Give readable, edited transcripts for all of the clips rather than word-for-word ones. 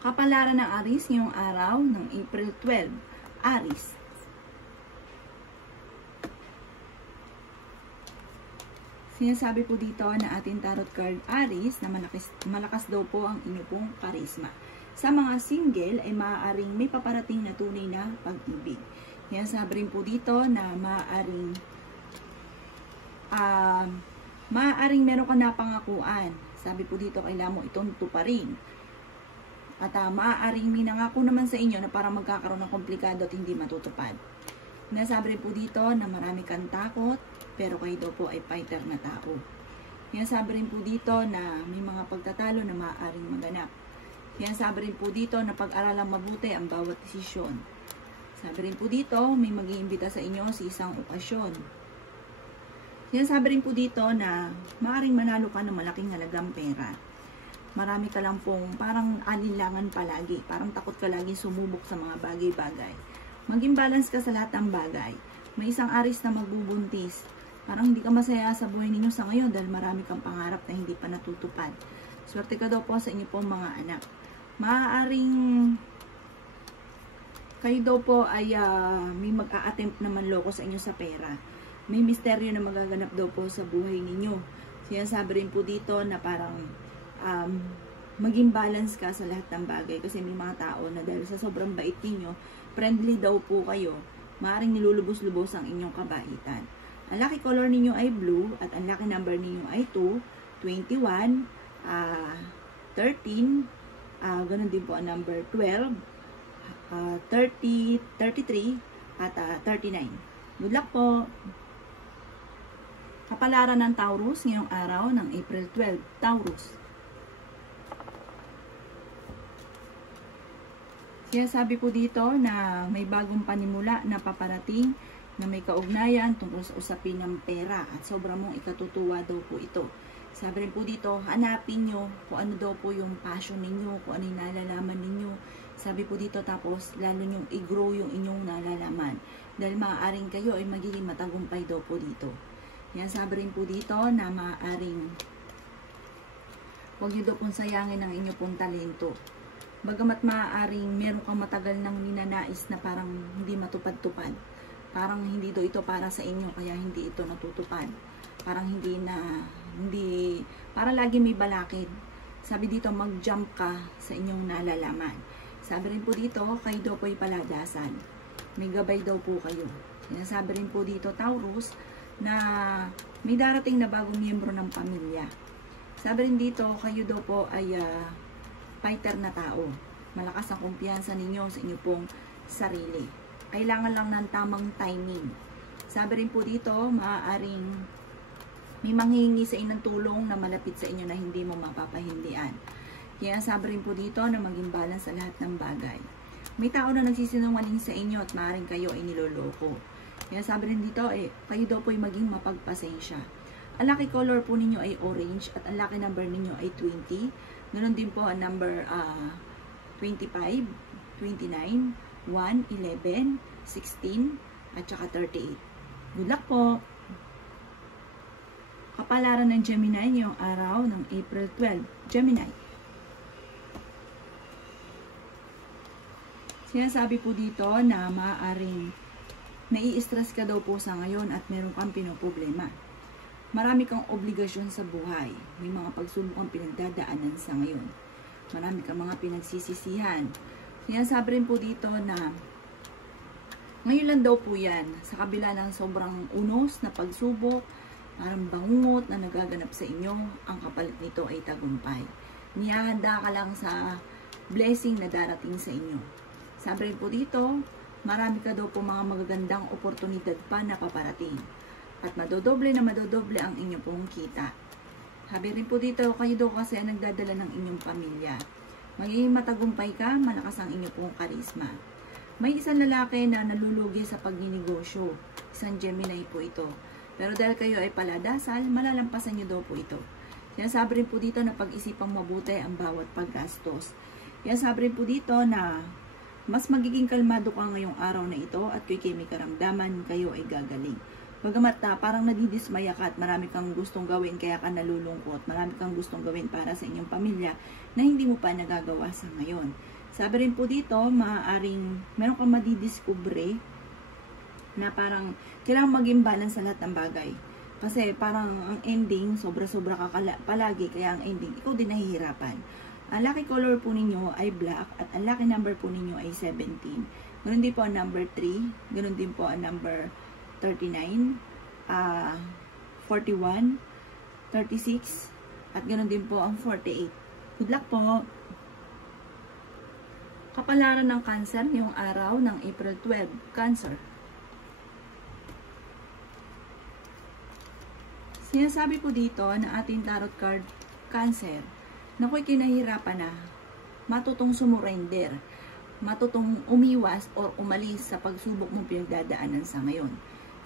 Kapalaran ng Aries ngayong araw ng April 12. Aries. Sinasabi po dito na ating tarot card Aries na malakas daw po ang inyong pong karisma. Sa mga single ay maaaring may paparating na tunay na pag-ibig. Sinasabi rin po dito na maaaring meron ka na pangakuan. Sabi po dito kailangan mo itong tuparin. At maaaring may nangako naman sa inyo na parang magkakaroon ng komplikado at hindi matutupad. Nasabi rin po dito na marami kang takot, pero kayo daw po ay fighter na tao. Nasabi rin po dito na may mga pagtatalo na maaaring maganap. Nasabi rin po dito na pag-aralang mabuti ang bawat desisyon. Sabi rin po dito, may mag-iimbita sa inyo sa isang okasyon. Nasabi rin po dito na maaaring manalo ka ng malaking halagang pera. Marami ka lang pong parang alinlangan palagi. Parang takot ka lagi sumubok sa mga bagay-bagay. Maging balance ka sa lahat ng bagay. May isang Aries na magbubuntis. Parang hindi ka masaya sa buhay ninyo sa ngayon dahil marami kang pangarap na hindi pa natutupad. Swerte ka daw po sa inyo pong mga anak. Maaaring kayo daw po ay may mag-a-attempt na manloko sa inyo sa pera. May misteryo na magaganap daw po sa buhay ninyo. Sinasabi rin po dito na parang maging balance ka sa lahat ng bagay kasi may mga tao na dahil sa sobrang bait ninyo, friendly daw po kayo, maaaring nilulubos-lubos ang inyong kabaitan. Ang lucky color ninyo ay blue at ang lucky number ninyo ay 2, 21, 13, ganun din po ang number 12, 30, 33, at 39. Good luck po! Kapalaran ng Taurus ngayong araw ng April 12. Taurus. Sinasabi po dito na may bagong panimula na paparating na may kaugnayan tungkol sa usapin ng pera at sobrang mong ikatutuwa daw po ito. Sabi rin po dito, hanapin nyo kung ano daw po yung passion ninyo, kung ano yung nalalaman ninyo. Sabi po dito tapos lalo nyong i-grow yung inyong nalalaman dahil maaaring kayo ay magiging matagumpay daw po dito. Yan, sabi rin po dito na maaaring huwag nyo daw pong sayangin ang inyong pong talento. Bagamat maaaring meron kang matagal nang ninanais na parang hindi matupad-tupad. Parang hindi daw ito para sa inyo kaya hindi ito natutupad. Parang parang lagi may balakid. Sabi dito mag-jump ka sa inyong nalalaman. Sabi rin po dito kayo daw po ay paladasan. May gabay daw po kayo. Sinasabi rin po dito Taurus na may darating na bagong miyembro ng pamilya. Sabi rin dito kayo daw po ay fighter na tao. Malakas ang kumpiyansa ninyo sa inyo pong sarili. Kailangan lang ng tamang timing. Sabi rin po dito, maaaring may manghihingi sa inyo ng tulong na malapit sa inyo na hindi mo mapapahindian. Kaya sabi rin po dito na maging balance sa lahat ng bagay. May tao na nagsisinungaling sa inyo at maaaring kayo ay niloloko. Kaya sabi rin dito, kayo daw po ay maging mapagpasensya. Ang lucky color po ninyo ay orange at ang lucky number ninyo ay 20. Ganon din po ang number 25, 29, 1, 11, 16, at saka 38. Good luck po! Kapalaran ng Gemini ngayong araw ng April 12. Gemini. Sinasabi po dito na maaaring nai-stress ka daw po sa ngayon at meron kang pinoproblema. Marami kang obligasyon sa buhay. May mga pagsubok kang pinagdadaanan sa ngayon. Marami kang mga pinagsisisihan. Sinasabi rin po dito na ngayon lang daw po yan. Sa kabila ng sobrang unos na pagsubok, parang bangungot na nagaganap sa inyo, ang kapalit nito ay tagumpay. Nihahanda ka lang sa blessing na darating sa inyo. Sabi rin po dito, marami ka daw po mga magagandang oportunidad pa na paparating. At madodoble na madodoble ang inyong pong kita. Sabi rin po dito, kayo daw kasi ang nagdadala ng inyong pamilya. Magiging matagumpay ka, malakas ang inyong pong karisma. May isang lalaki na nalulugi sa pagninegosyo. Isang Gemini po ito. Pero dahil kayo ay paladasal, malalampasan nyo daw po ito. Sinasabi rin po dito na pag-isipang mabuti ang bawat paggastos. Sinasabi rin po dito na mas magiging kalmado ka ngayong araw na ito at kayo may karamdaman, kayo ay gagaling. Bagamat parang nadidismaya ka at marami kang gustong gawin kaya ka nalulungkot, marami kang gustong gawin para sa inyong pamilya na hindi mo pa nagagawa sa ngayon. Sabi rin po dito, maaaring meron kang madidiskubre na parang kailangan maging balance sa lahat ng bagay. Kasi parang ang ending, sobra-sobra ka palagi, kaya ang ending, ikaw din nahihirapan. Ang lucky color po ninyo ay black at ang lucky number po ninyo ay 17. Ganun din po ang number 3, ganun din po ang number 39, 41, 36, at ganun din po ang 48. Good luck po! Kapalaran ng Cancer ngayong araw ng April 12. Cancer. Sinasabi po dito na ating tarot card, Cancer, na ako'y kinahirapan na, matutong sumurrender, matutong umiwas or umalis sa pagsubok mong pinagdadaanan sa ngayon.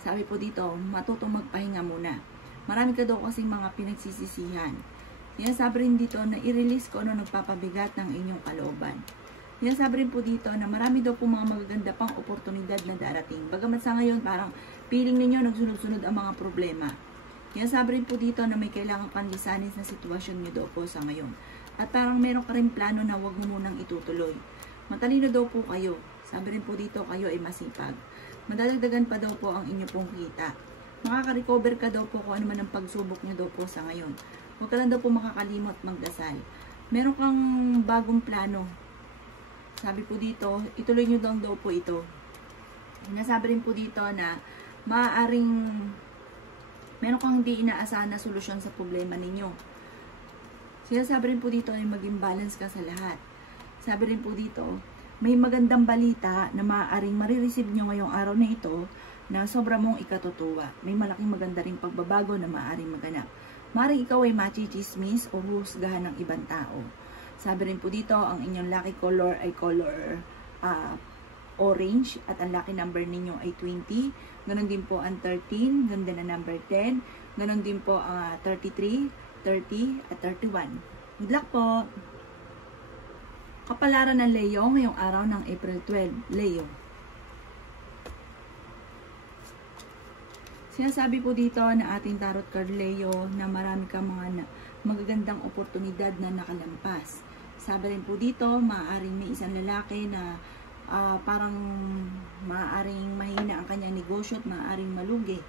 Sabi po dito, matutong magpahinga muna. Marami ka daw kasing mga pinagsisisihan. Sinasabi rin dito na i-release ko ano nagpapabigat ng inyong kalooban. Sinasabi rin po dito na marami daw po mga magaganda pang oportunidad na darating. Bagamat sa ngayon parang feeling ninyo nagsunod-sunod ang mga problema. Sinasabi rin po dito na may kailangan kang lisanin na sitwasyon nyo daw po sa ngayon. At parang meron ka rin plano na huwag mo munang itutuloy. Matalino daw po kayo. Sabi rin po dito kayo ay masipag. Madadagdagan pa daw po ang inyo pong kita. Makaka-recover ka daw po kung ano man ang pagsubok nyo daw po sa ngayon. Huwag ka lang daw po makakalimot magdasal. Meron kang bagong plano. Sabi po dito, ituloy nyo daw po ito. Nasabi rin po dito na maaaring meron kang hindi inaasahan na solusyon sa problema ninyo. Sinasabi rin po dito na maging balance ka sa lahat. Sabi rin po dito, may magandang balita na maaaring marireceive nyo ngayong araw na ito na sobra mong ikatutuwa. May malaking maganda ring pagbabago na maaaring maganap. Maaaring ikaw ay machichismis o husgahan ng ibang tao. Sabi rin po dito, ang inyong lucky color ay color orange at ang lucky number ninyo ay 20. Ganon din po ang 13, ganda na number 10. Ganon din po ang 33, 30 at 31. Good luck po! Kapalaran ng Leo ngayong araw ng April 12. Leo. Sinasabi po dito na ating tarot card Leo na marami kang mga magagandang oportunidad na nakalampas. Sabi rin po dito, maaaring may isang lalaki na parang maaaring mahina ang kanyang negosyo at maaaring malugi.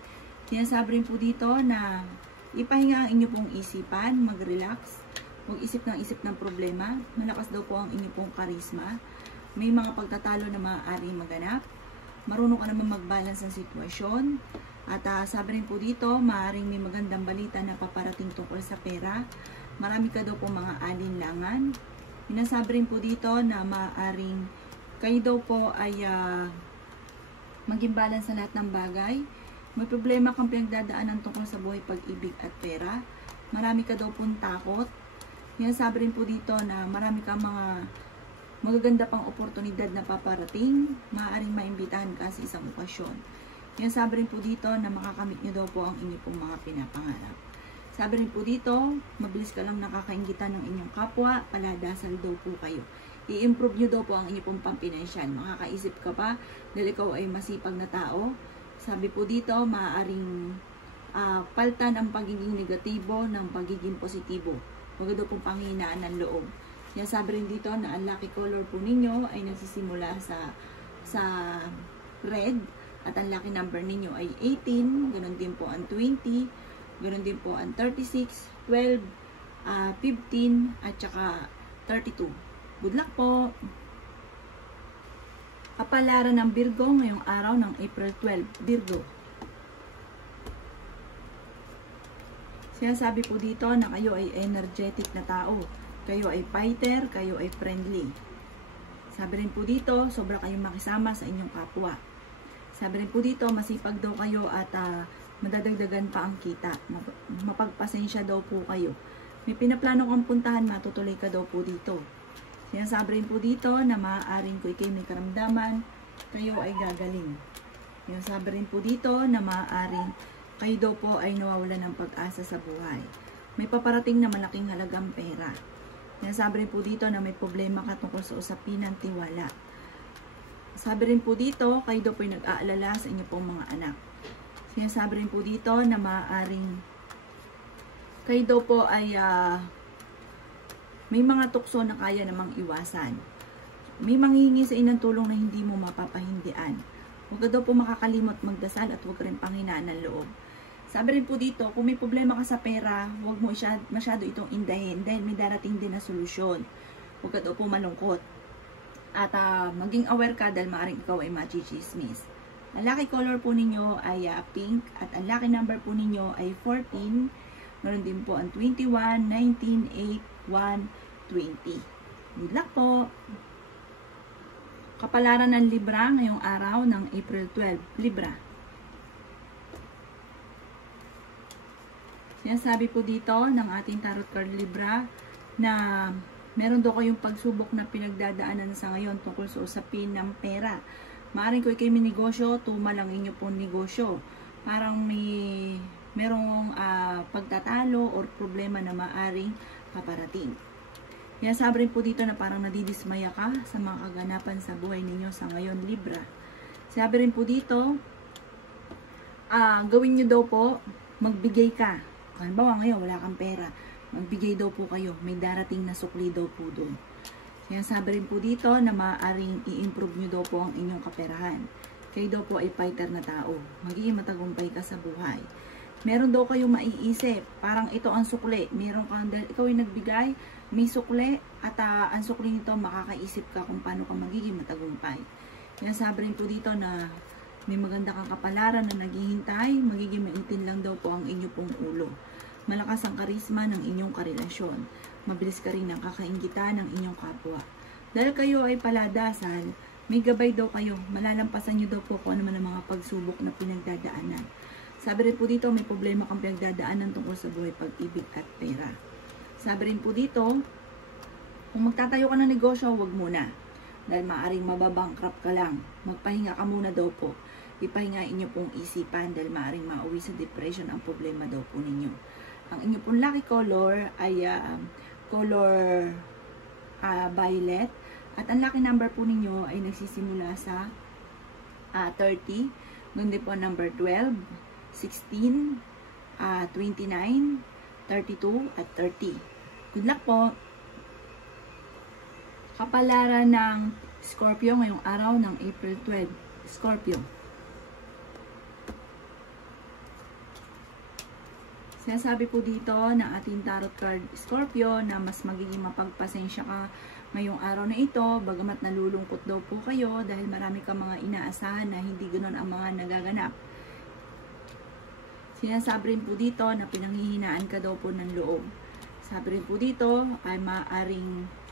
Sinasabi rin po dito na ipahinga ang inyo pong isipan, mag-relax. Huwag isip ng problema. Malakas daw po ang inyong pong karisma. May mga pagtatalo na maaaring maganap. Marunong ka naman mag-balance ng sitwasyon. At sabi rin po dito, maaaring may magandang balita na paparating tungkol sa pera. Marami ka daw po mga alinlangan. Minasabi rin po dito na maaaring kayo daw po ay maging balance sa lahat ng bagay. May problema kang pinagdadaanan tungkol sa buhay, pag-ibig at pera. Marami ka daw pong takot. Sinasabi rin po dito na marami kang mga magaganda pang oportunidad na paparating. Maaaring maimbitahan ka sa isang okasyon. Sinasabi rin po dito na makakamit nyo daw po ang inyong pong mga pinapangarap. Sabi rin po dito, mabilis ka lang nakakaingitan ng inyong kapwa, paladasal daw po kayo. I-improve nyo daw po ang inyong pong pampinansyal. Makakaisip ka pa dahil ikaw ay masipag na tao. Sabi po dito, maaaring paltan ang pagiging negatibo ng pagiging positibo. Huwag daw pong panghinaan ng loob. Sabi rin dito na ang lucky color po ninyo ay nagsisimula sa red at ang lucky number ninyo ay 18, ganun din po ang 20, ganun din po ang 36, 12, 15 at saka 32. Good luck po! Kapalaran ng Virgo ngayong araw ng April 12. Virgo. Sinasabi po dito na kayo ay energetic na tao. Kayo ay fighter, kayo ay friendly. Sabi rin po dito, sobra kayong makisama sa inyong kapwa. Sabi rin po dito, masipag daw kayo at madadagdagan pa ang kita. Mapagpasensya daw po kayo. May pinaplano kang puntahan, matutuloy ka daw po dito. Sinasabi rin po dito na maaaring kung kayo may karamdaman, kayo ay gagaling. Sinasabi rin po dito na maaaring kayo daw po ay nawawalan ng pag-asa sa buhay. May paparating na malaking halagang pera. Sinasabi rin po dito na may problema ka tungkol sa usapin ng tiwala. Sabi rin po dito, kayo daw po ay nag-aalala sa inyo pong mga anak. Sinasabi rin po dito na maaaring kayo daw po ay may mga tukso na kaya namang iwasan. May manghihingi sa inang tulong na hindi mo mapapahindian. Huwag ka daw po makakalimot magdasal at huwag ka rin panghinaan ng loob. Sabi rin po dito, kung may problema ka sa pera, huwag mo masyado itong indahin dahil may darating din na solusyon. Huwag ka daw po malungkot. At maging aware ka dahil maaaring ikaw ay machichismis. Ang lucky color po ninyo ay pink at ang lucky number po ninyo ay 14. Meron din po ang 21, 19, 8, 1, 20. Good luck po! Kapalaran ng Libra ngayong araw ng April 12. Libra. Sinasabi po dito ng ating tarot card Libra na meron daw kayong pagsubok na pinagdadaanan sa ngayon tungkol sa usapin ng pera. Maaring kung kayo may negosyo, tumalang inyo pong negosyo. Parang merong pagtatalo or problema na maaring paparating. Yan, sabi rin po dito na parang nadidismaya ka sa mga kaganapan sa buhay ninyo sa ngayon, Libra. Sabi rin po dito, gawin nyo daw po, magbigay ka. Halimbawa ngayon, wala kang pera. Magbigay daw po kayo. May darating na sukli daw po doon. Yan, sabi rin po dito na maaaring i-improve nyo daw po ang inyong kaperahan. Kayo daw po ay fighter na tao. Magiging matagumpay ka sa buhay. Meron daw kayong maiisip. Parang ito ang sukli. Meron kang, ikaw ay nagbigay, may sukli, at ang sukli nito, makakaisip ka kung paano ka magiging matagumpay. Yan, sabi rin po dito na may maganda kang kapalaran na naghihintay. Magiging maitin lang daw po ang inyong pong ulo. Malakas ang karisma ng inyong karelasyon. Mabilis ka rin ang kakaingitan ng inyong kapwa. Dahil kayo ay paladasal, may gabay daw kayo. Malalampasan nyo daw po kung ano man ang mga pagsubok na pinagdadaanan. Sabi rin po dito, may problema kang pinagdadaanan tungkol sa buhay, pag-ibig at pera. Sabi rin po dito, kung magtatayo ka ng negosyo, huwag muna. Dahil maaaring mababankrupt ka lang. Magpahinga ka muna daw po. Ipahingain nyo pong isipan dahil maaaring mauwi sa depression ang problema daw po ninyo. Ang inyo pong lucky color ay color violet. At ang lucky number po ninyo ay nagsisimula sa 30. Doon din po number 12, 16, 29, 32, at 30. Good luck po! Kapalaran ng Scorpio ngayong araw ng April 12. Scorpio. Sinasabi po dito ng ating tarot card Scorpio na mas magiging mapagpasensya ka ngayong araw na ito, bagamat nalulungkot daw po kayo dahil marami ka mga inaasahan na hindi ganoon ang mga nagaganap. Sinasabi rin po dito na pinanghihinaan ka daw po ng loob. Sabi rin po dito ay maaaring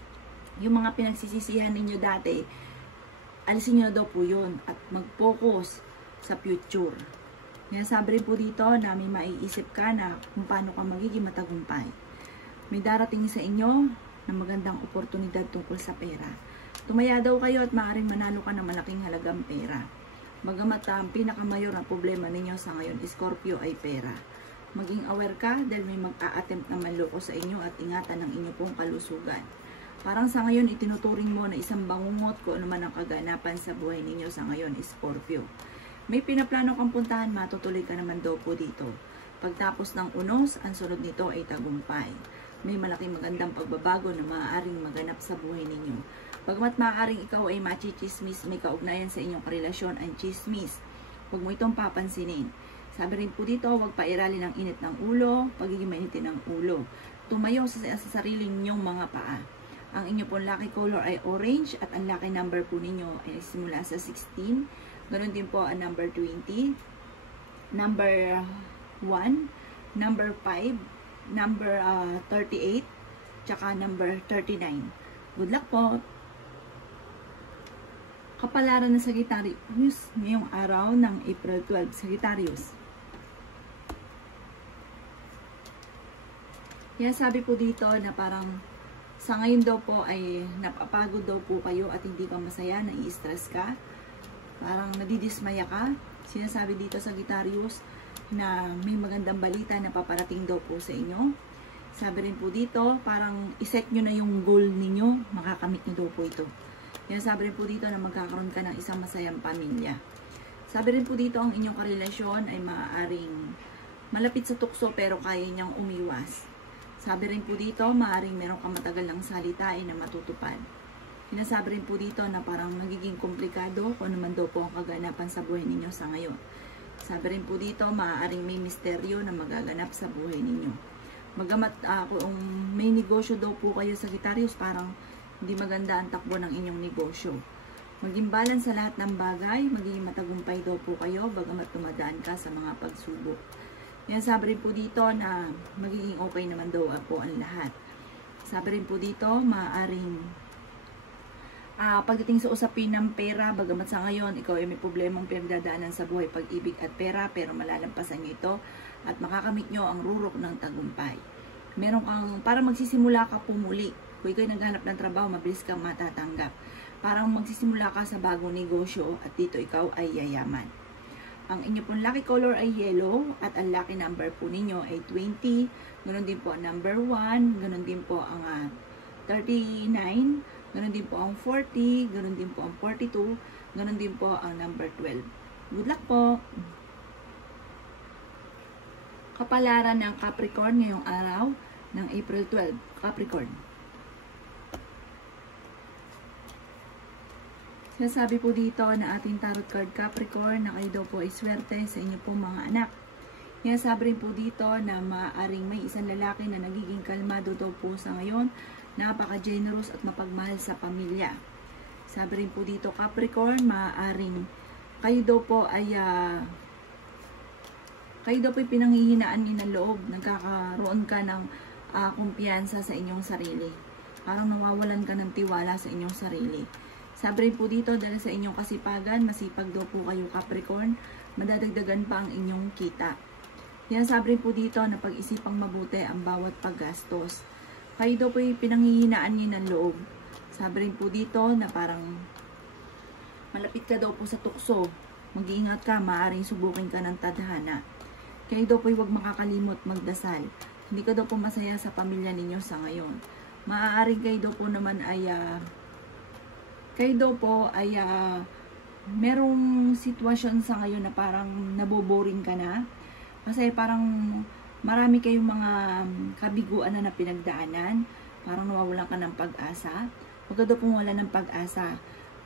yung mga pinagsisisihan ninyo dati, alisin nyo daw po yun at mag-focus sa future. Sabi rin po dito na may maiisip ka na kung paano ka magiging matagumpay. May darating sa inyo na magandang oportunidad tungkol sa pera. Tumaya daw kayo at maaaring manalo ka ng malaking halagang pera. Bagamat ang pinakamayor na problema ninyo sa ngayon, Scorpio, ay pera. Maging aware ka dahil may mag-a-attempt na manloko sa inyo at ingatan ang inyo pong kalusugan. Parang sa ngayon, itinuturing mo na isang bangungot kung ano man ang kaganapan sa buhay ninyo sa ngayon, Scorpio. May pinaplano kang puntahan, matutuloy ka naman daw po dito. Pagtapos ng unos, ang sunod nito ay tagumpay. May malaking magandang pagbabago na maaaring maganap sa buhay ninyo. Bagamat maaaring ikaw ay machichismis, may kaugnayan sa inyong karelasyon ang chismis. Huwag mo itong papansinin. Sabi rin po dito, huwag pairalin ang init ng ulo, pagiging mainitin ng ulo. Tumayo sa sarili ninyong mga paa. Ang inyo pong lucky color ay orange at ang lucky number po ninyo ay simula sa 16. Ganon din po ang number 20, number 1, number 5, number 38, tsaka number 39. Good luck po! Kapalaran ng Sagittarius ngayong araw ng April 12. Sagittarius. Yan, sabi po dito na parang sa ngayon daw po ay napapagod daw po kayo at hindi ka masaya, nai-stress ka. Parang nadidismaya ka. Sinasabi dito sa Sagittarius na may magandang balita na paparating daw po sa inyo. Sabi rin po dito, parang iset nyo na yung goal ninyo, makakamit nyo daw po ito. Yan, sabi rin po dito na magkakaroon ka ng isang masayang pamilya. Sabi rin po dito, ang inyong karelasyon ay maaaring malapit sa tukso pero kaya niyang umiwas. Sabi rin po dito, maaaring meron kang matagal ng salitain na matutupad. Sinasabi rin po dito na parang magiging komplikado kung ano man daw po ang kaganapan sa buhay ninyo sa ngayon. Sabi rin po dito, maaaring may misteryo na magaganap sa buhay ninyo. Bagamat kung may negosyo daw po kayo sa Sagittarius, parang hindi maganda ang takbo ng inyong negosyo. Maging balance sa lahat ng bagay, magiging matagumpay daw po kayo, bagamat tumadaan ka sa mga pagsubok. Yan, sabi rin po dito na magiging okay naman daw po ang lahat. Sabi rin po dito, maaaring pagdating sa usapin ng pera, bagamat sa ngayon, ikaw ay may problemang pinagdadaanan sa buhay, pag-ibig at pera, pero malalampasan nyo ito at makakamit nyo ang rurok ng tagumpay. Meron kang, para magsisimula ka pumuli. Kung ikaw ay naghanap ng trabaho, mabilis kang matatanggap. Parang magsisimula ka sa bagong negosyo at dito ikaw ay yayaman. Ang inyo pong lucky color ay yellow at ang lucky number po ninyo ay 20. Ganon din po ang number 1, ganon din po ang 39, ganon din po ang 40, ganon din po ang 42, ganon din po ang number 12. Good luck po! Kapalaran ng Capricorn ngayong araw ng April 12. Capricorn. Sinasabi po dito na ating tarot card Capricorn na kayo daw po ay swerte sa inyo pong mga anak. Sinasabi rin po dito na maaaring may isang lalaki na nagiging kalmado daw po sa ngayon, napaka-generous at mapagmahal sa pamilya. Sabi rin po dito Capricorn, maaaring kayo daw po ay pinanghihinaan din ng loob, nagkakaroon ka ng kumpiyansa sa inyong sarili. Parang nawawalan ka ng tiwala sa inyong sarili. Sabi rin po dito, dahil sa inyong kasipagan, masipag daw po kayo Capricorn, madadagdagan pa ang inyong kita. Yan, sabi rin po dito na pag-isipang mabuti ang bawat paggastos. Kayo daw po pinanghihinaan niyo ng loob. Sabi rin po dito na parang malapit ka daw po sa tukso. Mag-iingat ka, maaaring subukin ka ng tadhana. Kayo daw po huwag makakalimot magdasal. Hindi ka daw po masaya sa pamilya ninyo sa ngayon. Maaaring kayo daw po naman ay merong sitwasyon sa ngayon na parang naboboring ka na. Kasi parang marami kayong mga kabiguan na pinagdaanan. Parang nawawalan ka ng pag-asa. Huwag ka daw pong wala ng pag-asa.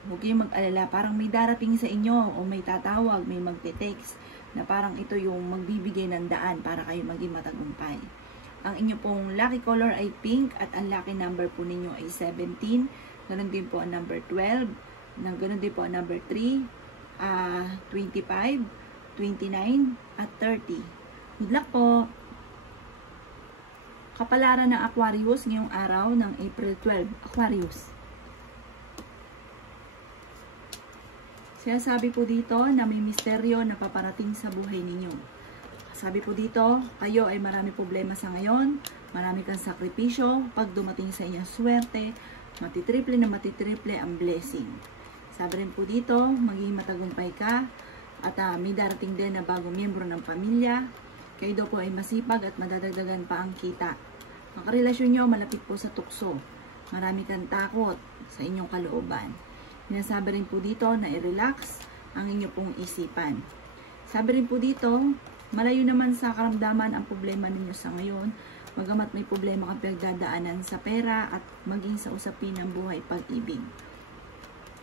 Huwag kayong mag-alala. Parang may darating sa inyo o may tatawag, may magte-text na parang ito yung magbibigay ng daan para kayo maging matagumpay. Ang inyo pong lucky color ay pink at ang lucky number po ninyo ay 17. Ganon din po ang number 12. Ganon din po ang number 3, 25, 29, at 30. Good luck po! Kapalaran ng Aquarius ngayong araw ng April 12. Aquarius. Sabi po dito na may misteryo na paparating sa buhay ninyo. Sabi po dito, kayo ay marami problema sa ngayon, marami kang sakripisyo, pag dumating sa inyong swerte, matitriple ang blessing. Sabi rin po dito, magiging matagumpay ka at may darating din na bagong miyembro ng pamilya. Kayo daw po ay masipag at madadagdagan pa ang kita. Ang karelasyon nyo malapit po sa tukso. Marami kang takot sa inyong kalooban. Sinasabi rin po dito na i-relax ang inyo pong isipan. Sabi rin po dito, malayo naman sa karamdaman ang problema ninyo sa ngayon. Bagamat may problema kang pinagdadaanan sa pera at maging sa usapin ng buhay pag-ibig.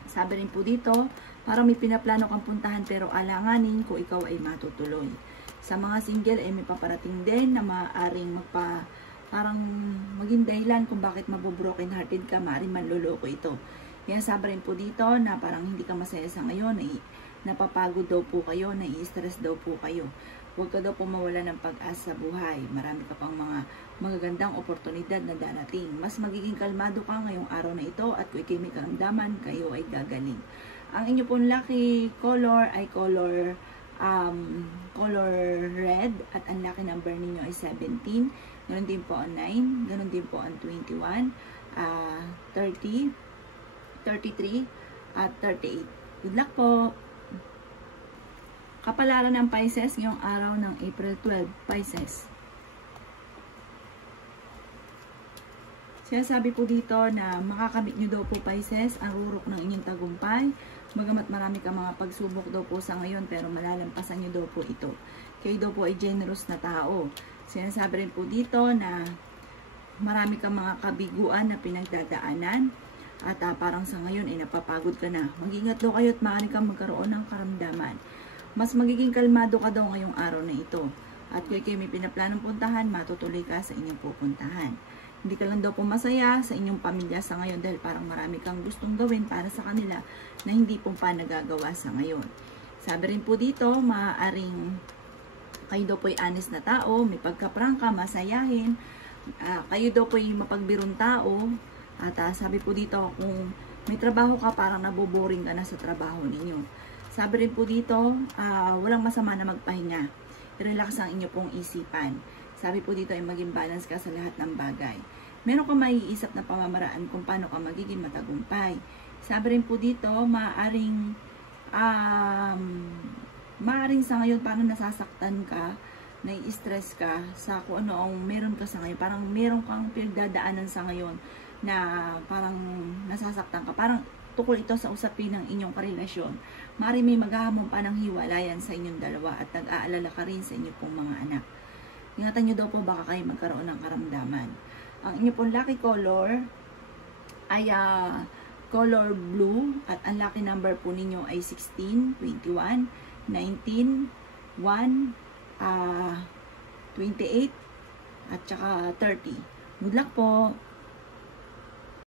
Sabi rin po dito, parang may pinaplano kang puntahan pero alanganin kung ikaw ay matutuloy. Sa mga single ay may paparating din na maaaring parang maging dahilan kung bakit mabobroken hearted ka, maaaring manloloko ito. Yan, sabi rin po dito na parang hindi ka masaya sa ngayon, napapagod daw po kayo, nai-stress daw po kayo. Huwag ka daw po mawala ng pag-asa sa buhay. Marami ka pang mga magagandang oportunidad na darating. Mas magiging kalmado ka ngayong araw na ito at kung ikay may karamdaman, kayo ay gagaling. Ang inyo pong lucky color ay color red at ang lucky number ninyo ay 17. Ganon din po ang 9. Ganon din po ang 21, 30, 33, at 38. Good luck po! Kapalaran ng Pisces ngayong araw ng April 12. Pisces. Sinasabi po dito na makakamit nyo daw po, Pisces, ang rurok ng inyong tagumpay. Bagamat marami ka mga pagsubok daw po sa ngayon, pero malalampasan nyo daw po ito. Kayo daw po ay generous na tao. Sinasabi rin po dito na marami kang mga kabiguan na pinagdadaanan. At parang sa ngayon ay napapagod ka na. Mag-ingat daw kayo at maaari kang magkaroon ng karamdaman. Mas magiging kalmado ka daw ngayong araw na ito. At kung kayo may pinaplanong puntahan, matutuloy ka sa inyong pupuntahan. Hindi ka lang daw po masaya sa inyong pamilya sa ngayon dahil parang marami kang gustong gawin para sa kanila na hindi po pa nagagawa sa ngayon. Sabi rin po dito, maaaring kayo daw po ay honest na tao, may pagkaprangka, masayahin. Kayo daw po ay mapagbirong tao. At sabi po dito, kung may trabaho ka, parang naboboring ka na sa trabaho ninyo. Sabi rin po dito, walang masama na magpahinga. I-relax ang inyo pong isipan. Sabi po dito ay maging balance ka sa lahat ng bagay. Meron kang maiisip na pamamaraan kung paano ka magiging matagumpay. Sabi rin po dito, maaring sa ngayon parang nasasaktan ka, nai-stress ka sa kung ano ang meron ka sa ngayon. Parang meron kang pinagdadaanan sa ngayon na parang nasasaktan ka. Parang tukol ito sa usapin ng inyong karelasyon. Maaring may maghahamon pa ng hiwalayan sa inyong dalawa at nag-aalala ka rin sa inyong pong mga anak. Ingatan nyo daw po baka kayo magkaroon ng karamdaman. Ang inyong pong lucky color ay color blue at ang lucky number po ninyo ay 16, 21, 19, 1, 28 at saka 30. Good luck po!